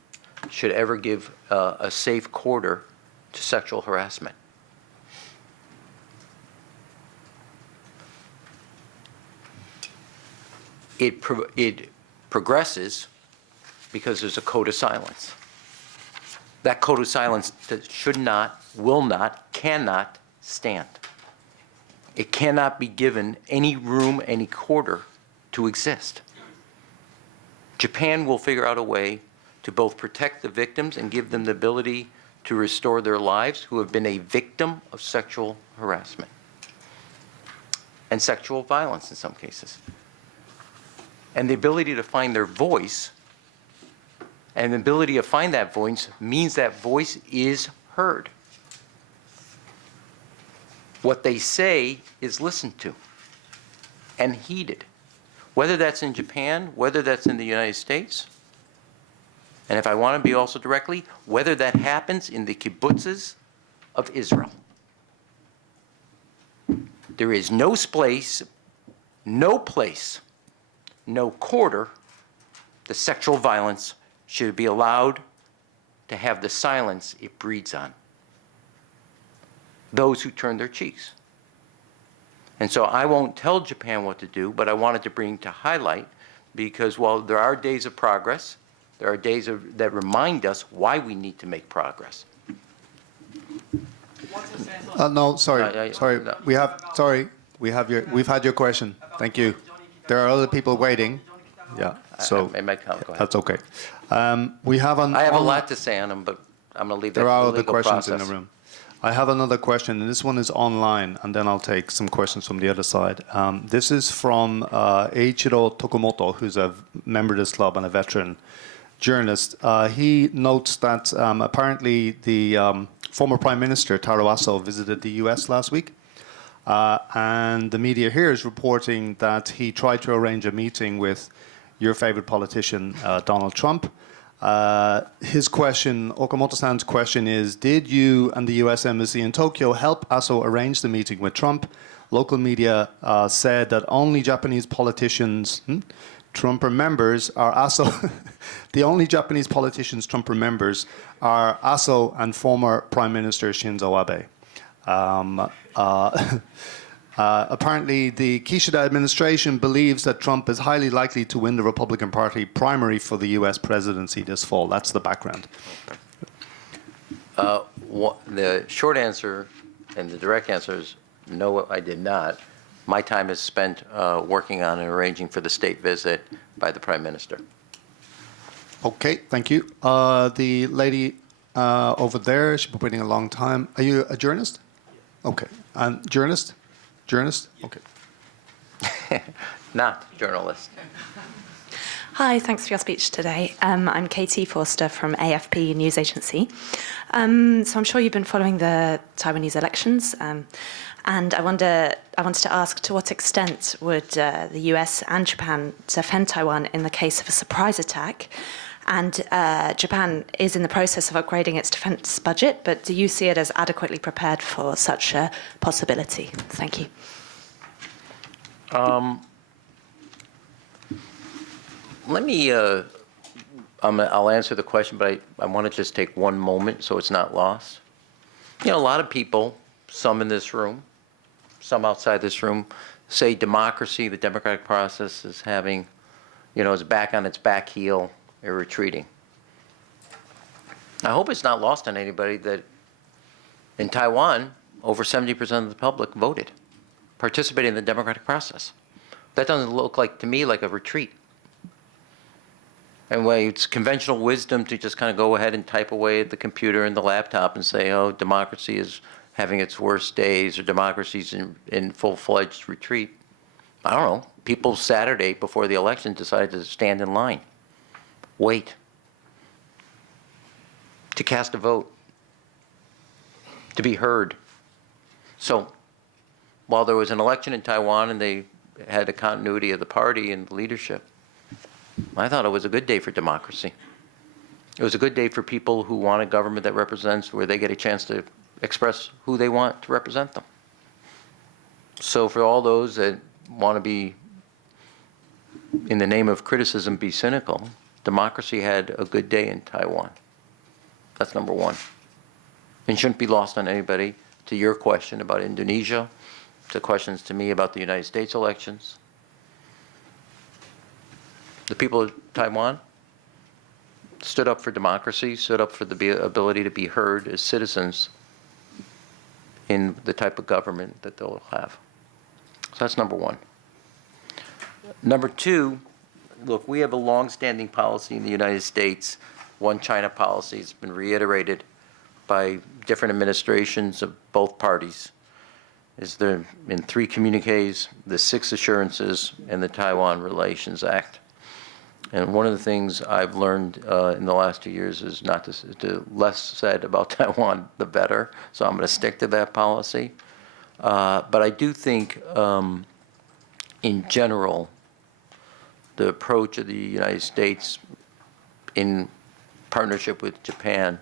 should ever give a safe quarter to sexual harassment. It progresses because there's a code of silence. That code of silence that should not, will not, cannot stand. It cannot be given any room, any quarter to exist. Japan will figure out a way to both protect the victims and give them the ability to restore their lives who have been a victim of sexual harassment and sexual violence in some cases. And the ability to find their voice, and the ability to find that voice means that voice is heard. What they say is listened to and heeded, whether that's in Japan, whether that's in the United States, and if I want to be also directly, whether that happens in the kibbutzes of Israel. There is no place, no quarter the sexual violence should be allowed to have the silence it breeds on. Those who turn their cheeks. And so I won't tell Japan what to do, but I wanted to bring to highlight, because while there are days of progress, there are days that remind us why we need to make progress. No, sorry. No. We've had your question. Thank you. There are other people waiting. Yeah, so I might come. Go ahead. that's okay. We have I have a lot to say on them, but I'm going to leave that There to are the other legal questions process. in the room. I have another question, and this one is online, and then I'll take some questions from the other side. This is from Eiichiro Tokumoto, who's a member of this club and a veteran journalist. He notes that apparently the former Prime Minister, Taro Aso, visited the US last week. And the media here is reporting that he tried to arrange a meeting with your favorite politician, Donald Trump. His question, Okamoto-san's question is, did you and the US Embassy in Tokyo help Aso arrange the meeting with Trump? Local media said that only Japanese politicians, Trumper members are Aso. The only Japanese politicians Trumper members are Aso and former Prime Minister Shinzo Abe. Apparently, the Kishida administration believes that Trump is highly likely to win the Republican Party primary for the U.S. presidency this fall. That's the background. The short answer and the direct answer is no, I did not. My time is spent working on and arranging for the state visit by the Prime Minister. Okay, thank you. The lady over there, she's been waiting a long time. Are you a journalist? Okay. And journalist? Journalist? Okay. Not journalist. Hi, thanks for your speech today. I'm Katie Forster from AFP News Agency. So I'm sure you've been following the Taiwanese elections, and I wanted to ask, to what extent would the US and Japan defend Taiwan in the case of a surprise attack? And Japan is in the process of upgrading its defense budget, but do you see it as adequately prepared for such a possibility? Thank you. Let me, I'll answer the question, but I want to just take one moment so it's not lost. You know, a lot of people, some in this room, some outside this room, say democracy, the democratic process is having, is back on its back heel or retreating. I hope it's not lost on anybody that in Taiwan, over 70% of the public voted, participated in the democratic process. That doesn't look like, to me, like a retreat. And it's conventional wisdom to just kind of go ahead and type away at the computer and the laptop and say, oh, democracy is having its worst days, or democracy's in full-fledged retreat. I don't know. People Saturday before the election decided to stand in line, wait, to cast a vote, to be heard. So while there was an election in Taiwan and they had a continuity of the party and the leadership, I thought it was a good day for democracy. It was a good day for people who want a government that represents, where they get a chance to express who they want to represent them. So for all those that want to be, in the name of criticism, be cynical, democracy had a good day in Taiwan. That's number one. And shouldn't be lost on anybody. To your question about Indonesia, to questions to me about the United States elections, the people of Taiwan stood up for democracy, stood up for the ability to be heard as citizens in the type of government that they'll have. So that's number one. Number two, look, we have a long-standing policy in the United States, one China policy. It's been reiterated by different administrations of both parties. Is there in 3 communiques, the 6 assurances, and the Taiwan Relations Act. And one of the things I've learned in the last 2 years is not to less said about Taiwan, the better. So I'm going to stick to that policy. But I do think, in general, the approach of the United States in partnership with Japan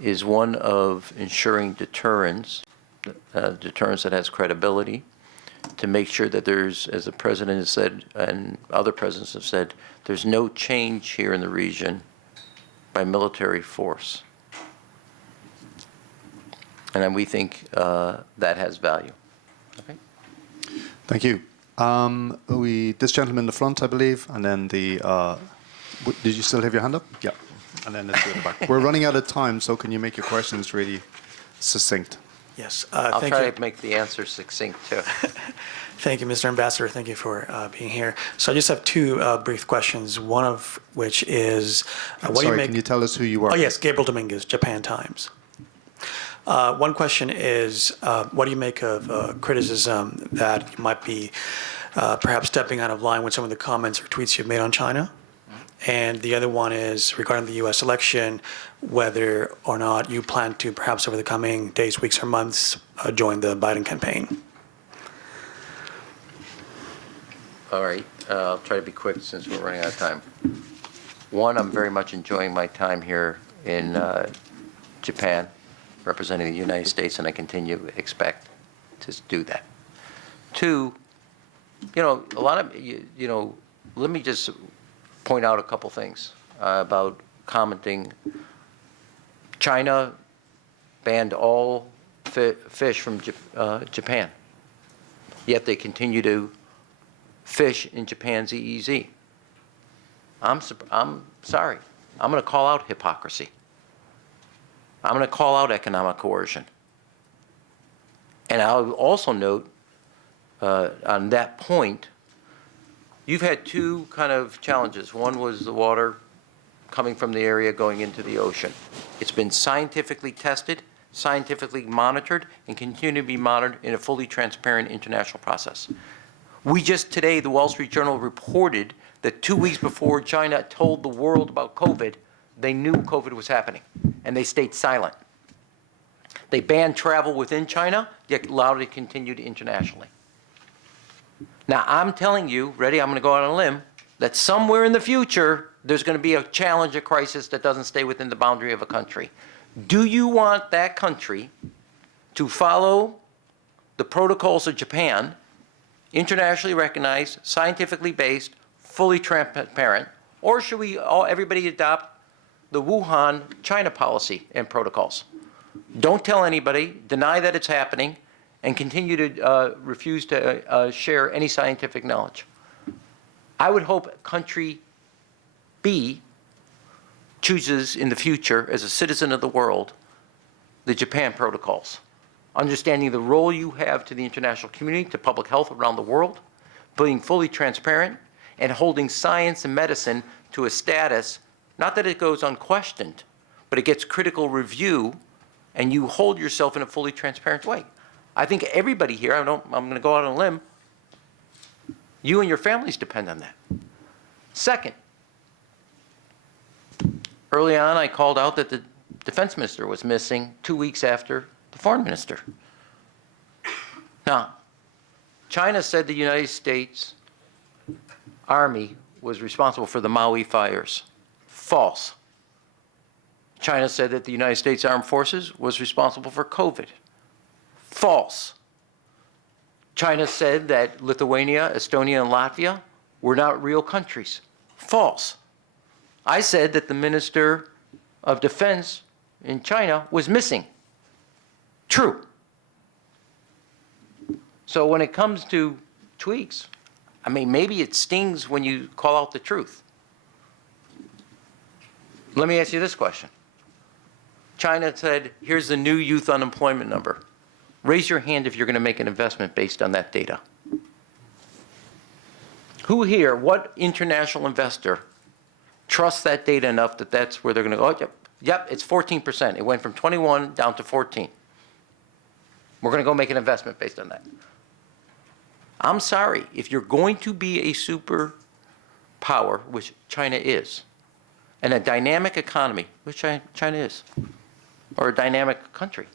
is one of ensuring deterrence, deterrence that has credibility, to make sure that there's, as the President has said and other presidents have said, there's no change here in the region by military force. And then we think that has value. Okay? Thank you. This gentleman in the front, I believe, and then the. Did you still have your hand up? Yeah. And then let's go to the back. We're running out of time, so can you make your questions really succinct? Yes. I'll thank try you. to make the answer succinct, too. Thank you, Mr. Ambassador. Thank you for being here. So I just have 2 brief questions, one of which is, what do you Sorry, make... can you tell us who you are? Oh, yes, Gabriel Dominguez, Japan Times. One question is, what do you make of criticism that you might be perhaps stepping out of line with some of the comments or tweets you've made on China? And the other one is regarding the U.S. election, whether or not you plan to perhaps over the coming days, weeks, or months join the Biden campaign. All right. I'll try to be quick since we're running out of time. One, I'm very much enjoying my time here in Japan, representing the United States, and I continue to expect to do that. 2, a lot of, let me just point out a couple things about commenting. China banned all fish from Japan, yet they continue to fish in Japan's EEZ. I'm sorry. I'm going to call out hypocrisy. I'm going to call out economic coercion. And I'll also note on that point, you've had 2 kind of challenges. One was the water coming from the area going into the ocean. It's been scientifically tested, scientifically monitored, and continue to be monitored in a fully transparent international process. We just today, the Wall Street Journal reported that 2 weeks before China told the world about COVID, they knew COVID was happening, and they stayed silent. They banned travel within China, yet allowed it to continue internationally. Now, I'm telling you, ready, I'm going to go out on a limb, that somewhere in the future, there's going to be a challenge, a crisis that doesn't stay within the boundary of a country. Do you want that country to follow the protocols of Japan, internationally recognized, scientifically based, fully transparent, or should everybody adopt the Wuhan China policy and protocols? Don't tell anybody, deny that it's happening, and continue to refuse to share any scientific knowledge. I would hope country B chooses in the future, as a citizen of the world, the Japan protocols, understanding the role you have to the international community, to public health around the world, being fully transparent, and holding science and medicine to a status, not that it goes unquestioned, but it gets critical review, and you hold yourself in a fully transparent way. I think everybody here, I'm going to go out on a limb, you and your families depend on that. Second, early on I called out that the defense minister was missing 2 weeks after the foreign minister. Now, China said the United States Army was responsible for the Maui fires. False. China said that the United States Armed Forces was responsible for COVID. False. China said that Lithuania, Estonia, and Latvia were not real countries. False. I said that the Minister of Defense in China was missing. True. So when it comes to tweaks, I mean, maybe it stings when you call out the truth. Let me ask you this question. China said, here's the new youth unemployment number. Raise your hand if you're going to make an investment based on that data. Who here, what international investor trusts that data enough that that's where they're going to go, oh, yep, it's 14%. It went from 21 down to 14. We're going to go make an investment based on that. I'm sorry, if you're going to be a superpower, which China is, and a dynamic economy, which China is, or a dynamic country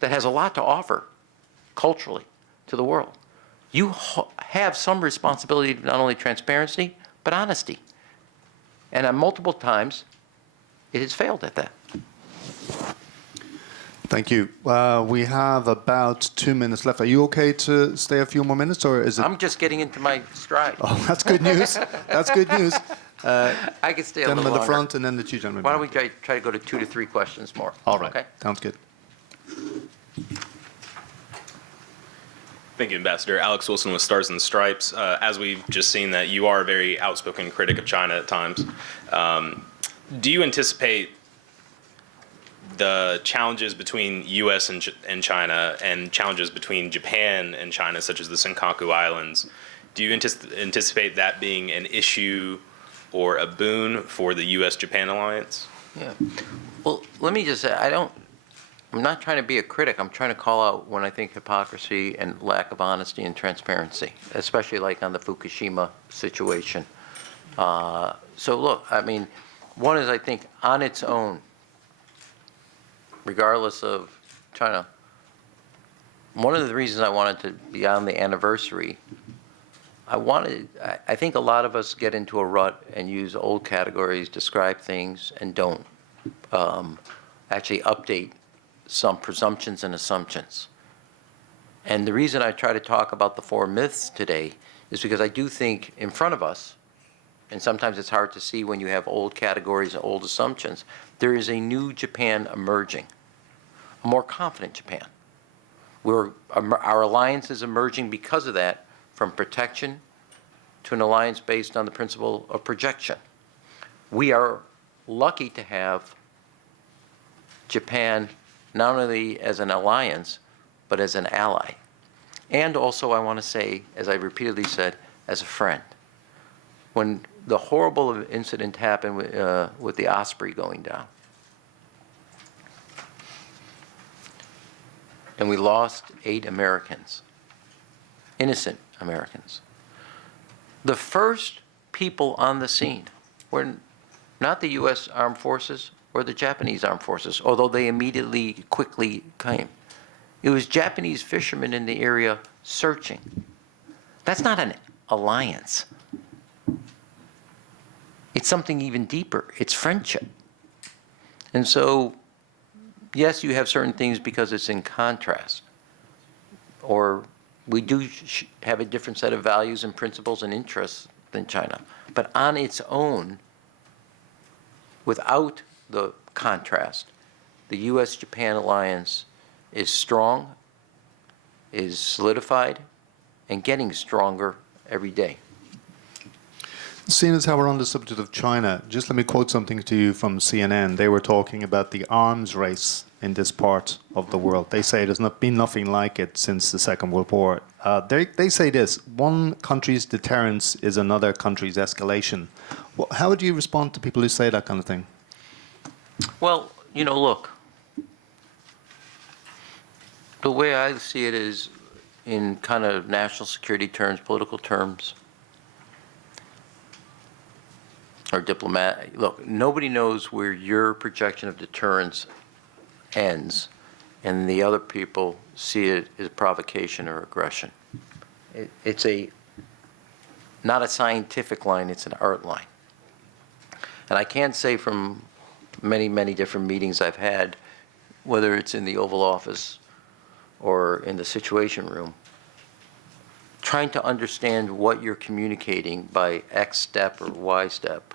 that has a lot to offer culturally to the world, you have some responsibility to not only transparency, but honesty. And on multiple times, it has failed at that. Thank you. We have about 2 minutes left. Are you okay to stay a few more minutes, or is it? I'm just getting into my stride. Oh, that's good news. That's good news. I could stay a little Gentleman at the longer. front, and then the two gentlemen. Why don't we try to go to 2 to 3 questions more? All right. Okay? Sounds good. Thank you, Ambassador. Alex Wilson with Stars and Stripes. As we've just seen that you are a very outspoken critic of China at times, do you anticipate the challenges between U.S. and China and challenges between Japan and China, such as the Senkaku Islands, do you anticipate that being an issue or a boon for the U.S.-Japan alliance? Yeah. Well, let me just say, I'm not trying to be a critic. I'm trying to call out when I think hypocrisy and lack of honesty and transparency, especially like on the Fukushima situation. So look, I mean, one is I think on its own, regardless of China, one of the reasons I wanted to be on the anniversary, I think a lot of us get into a rut and use old categories, describe things, and don't actually update some presumptions and assumptions. And the reason I try to talk about the 4 myths today is because I do think in front of us, and sometimes it's hard to see when you have old categories and old assumptions, there is a new Japan emerging, a more confident Japan. Our alliance is emerging because of that, from protection to an alliance based on the principle of projection. We are lucky to have Japan not only as an alliance, but as an ally. And also, I want to say, as I repeatedly said, as a friend. When the horrible incident happened with the Osprey going down, and we lost 8 Americans, innocent Americans, the first people on the scene were not the U.S. Armed Forces or the Japanese Armed Forces, although they immediately, quickly came. It was Japanese fishermen in the area searching. That's not an alliance. It's something even deeper. It's friendship. And so, yes, you have certain things because it's in contrast. Or we do have a different set of values and principles and interests than China. But on its own, without the contrast, the U.S.-Japan alliance is strong, is solidified, and getting stronger every day. Seeing as how we're on the subject of China, just let me quote something to you from CNN. They were talking about the arms race in this part of the world. They say there's not been nothing like it since the Second World War. They say this: one country's deterrence is another country's escalation. Well, how would you respond to people who say that kind of thing? Well, you know, look, the way I see it is in kind of national security terms, political terms, or diplomatic. Look, nobody knows where your projection of deterrence ends and the other people see it as provocation or aggression. It's not a scientific line, it's an art line. And I can't say from many, many different meetings I've had, whether it's in the Oval Office or in the Situation Room, trying to understand what you're communicating by X step or Y step,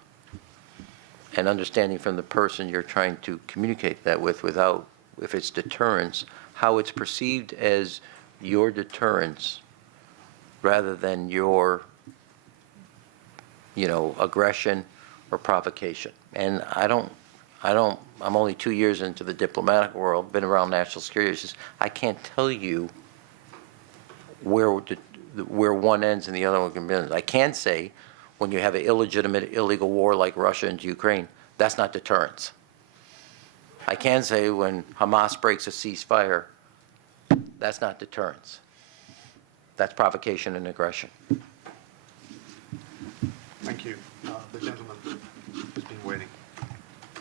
and understanding from the person you're trying to communicate that with, without, if it's deterrence, how it's perceived as your deterrence rather than your, aggression or provocation. And I'm only 2 years into the diplomatic world, been around national security issues. I can't tell you where where one ends and the other one begins. I can say when you have an illegitimate, illegal war like Russia into Ukraine, that's not deterrence. I can say when Hamas breaks a ceasefire, that's not deterrence. That's provocation and aggression. Thank you. The gentleman has been waiting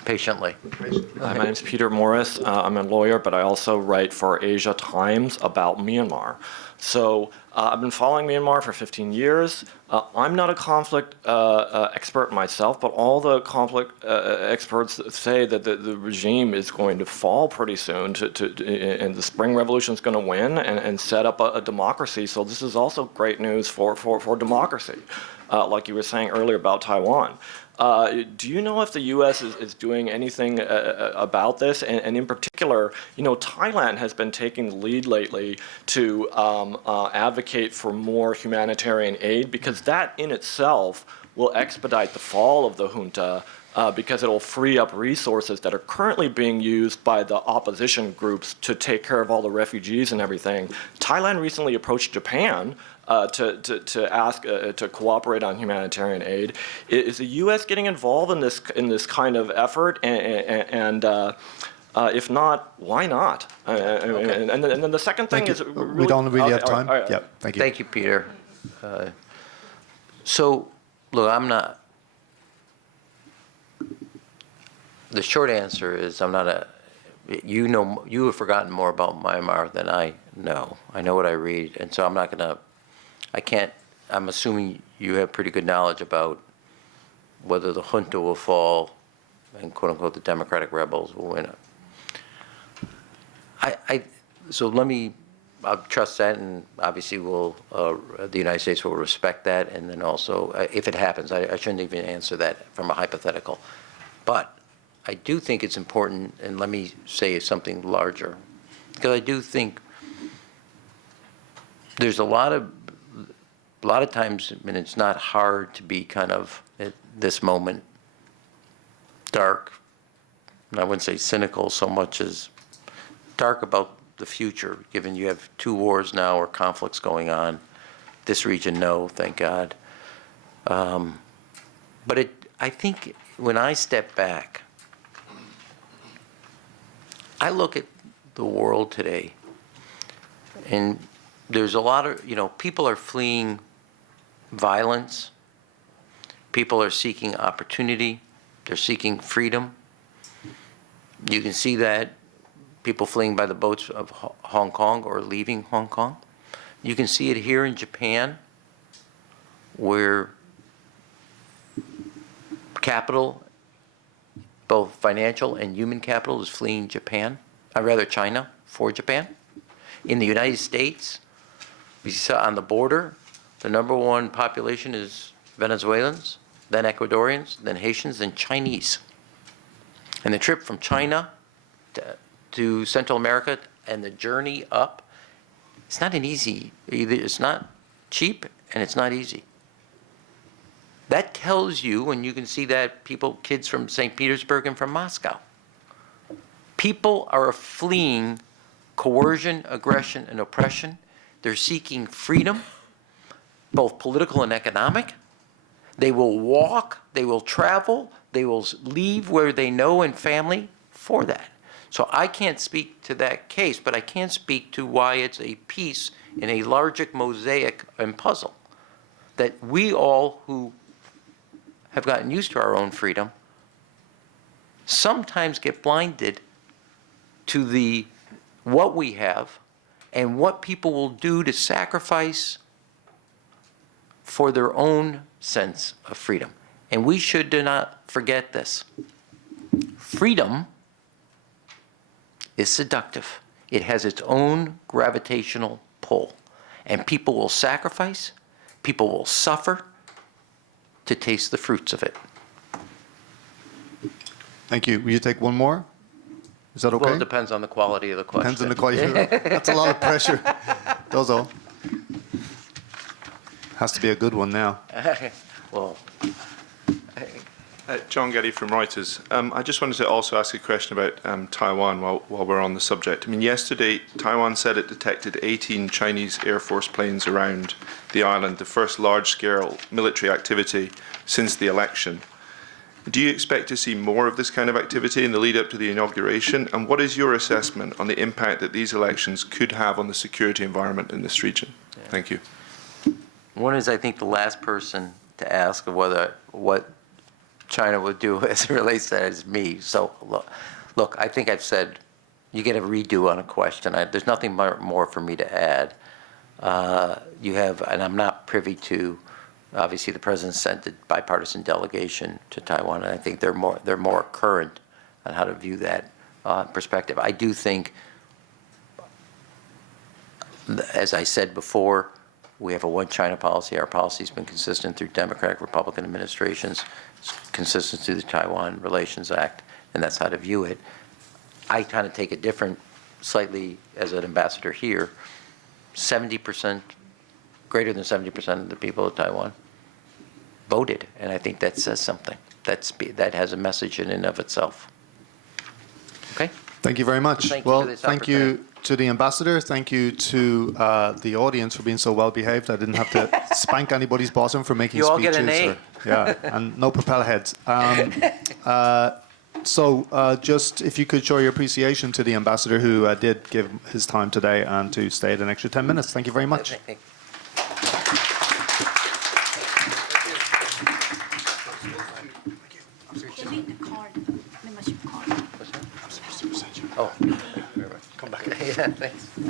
Patiently. patiently. Hi, my name is Peter Morris. I'm a lawyer, but I also write for Asia Times about Myanmar. So I've been following Myanmar for 15 years. I'm not a conflict expert myself, but all the conflict experts say that the regime is going to fall pretty soon, and the Spring Revolution is going to win and set up a democracy. So this is also great news for democracy, like you were saying earlier about Taiwan. Do you know if the U.S. is doing anything about this? And in particular, Thailand has been taking the lead lately to advocate for more humanitarian aid, because that in itself will expedite the fall of the junta, because it will free up resources that are currently being used by the opposition groups to take care of all the refugees and everything. Thailand recently approached Japan to ask to cooperate on humanitarian aid. Is the U.S. getting involved in this kind of effort? And if not, why not? Okay. And then the second thing is We don't really have time. all right. Yeah, thank you. Thank you, Peter. So, look, I'm not. The short answer is I'm not a. You have forgotten more about Myanmar than I know. I know what I read, and so I'm not gonna. I can't. I'm assuming you have pretty good knowledge about whether the junta will fall and quote unquote the democratic rebels will win. So let me. I'll trust that, and obviously the United States will respect that, and then also, if it happens, I shouldn't even answer that from a hypothetical. But I do think it's important, and let me say something larger, because I do think there's a lot of times, I mean, it's not hard to be kind of, at this moment, dark, and I wouldn't say cynical so much as dark about the future, given you have 2 wars now or conflicts going on. This region, no, thank God. But I think when I step back, I look at the world today, and there's a lot of, people are fleeing violence. People are seeking opportunity. They're seeking freedom. You can see that people fleeing by the boats of Hong Kong or leaving Hong Kong. You can see it here in Japan, where capital, both financial and human capital, is fleeing Japan, or rather China for Japan. In the United States, we saw on the border, the #1 population is Venezuelans, then Ecuadorians, then Haitians, then Chinese. And the trip from China to Central America and the journey up, it's not an easy, it's not cheap and it's not easy. That tells you, and you can see that kids from St. Petersburg and from Moscow. People are fleeing coercion, aggression, and oppression. They're seeking freedom, both political and economic. They will walk, they will travel, they will leave where they know and family for that. So I can't speak to that case, but I can speak to why it's a piece in a larger mosaic and puzzle that we all who have gotten used to our own freedom sometimes get blinded to what we have and what people will do to sacrifice for their own sense of freedom. And we should not forget this. Freedom is seductive. It has its own gravitational pull. And people will sacrifice, people will suffer to taste the fruits of it. Thank you. Will you take one more? Is that okay? Well, it depends on the quality of the question. Depends on the quality. That's a lot of pressure. Dozo. Has to be a good one now. Well, John Getty from Reuters. I just wanted to also ask a question about Taiwan while we're on the subject. I mean, yesterday, Taiwan said it detected 18 Chinese Air Force planes around the island, the first large-scale military activity since the election. Do you expect to see more of this kind of activity in the lead-up to the inauguration? And what is your assessment on the impact that these elections could have on the security environment in this region? Yeah. Thank you. One is, I think, the last person to ask what China would do as it relates to that is me. So, look, I think I've said you get a redo on a question. There's nothing more for me to add. You have, and I'm not privy to, obviously the president sent a bipartisan delegation to Taiwan, and I think they're more current on how to view that perspective. I do think, as I said before, we have a one China policy. Our policy has been consistent through Democratic, Republican administrations, consistent through the Taiwan Relations Act, and that's how to view it. I kind of take a different, slightly as an ambassador here, 70%, greater than 70% of the people of Taiwan voted, and I think that says something. That has a message in and of itself. Okay? Thank you very much. Thank you well, for this thank you to the ambassador. Thank you to the audience for being so well behaved. I didn't have to spank anybody's bottom for making You all speeches. get an A. Yeah, and no propeller heads. So just if you could show your appreciation to the ambassador who did give his time today and to stay an extra 10 minutes. Thank you very much. Oh, come back. Yeah, thanks.